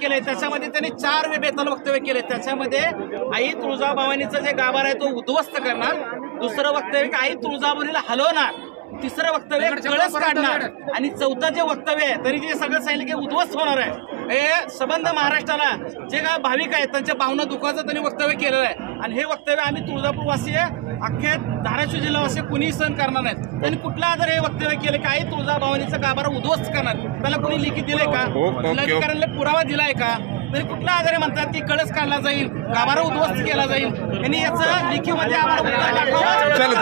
केले त्याच्यामध्ये त्यांनी 4 बेताल वक्तव्य केले। त्याच्यामध्ये आई तुळजाभवानीचा जे गाभार आहे तो उद्ध्वस्त करणार, दुसरं वक्तव्य की आई तुळजाभवानीला हलवणार, तिसरं वक्तव्य कळस काढणार आणि चौथं जे वक्तव्य आहे तरी जे सगळं सांगितलं की उद्ध्वस्त होणार आहे। हे संबंध महाराष्ट्राला जे काय भाविक आहेत त्यांच्या भावना दुखाचं त्यांनी वक्तव्य केलेलं आहे आणि हे वक्तव्य आम्ही तुळजापूरवासी अख्ख्या धाराशिव जिल्हावासी कुणी सहन करणार नाहीत। त्यांनी कुठला आधार हे वक्तव्य केलं की आई तुळजाभवानीचा गाभारा उद्ध्वस्त करणार, त्याला कोणी लिखित दिलंय का, जिल्हाधिकाऱ्यांना पुरावा दिलाय का? तरी कुठल्या आधारे म्हणतात की कळस काढला जाईल, गाभारा उद्ध्वस्त केला जाईल, यांनी याचं लिखीमध्ये आम्हाला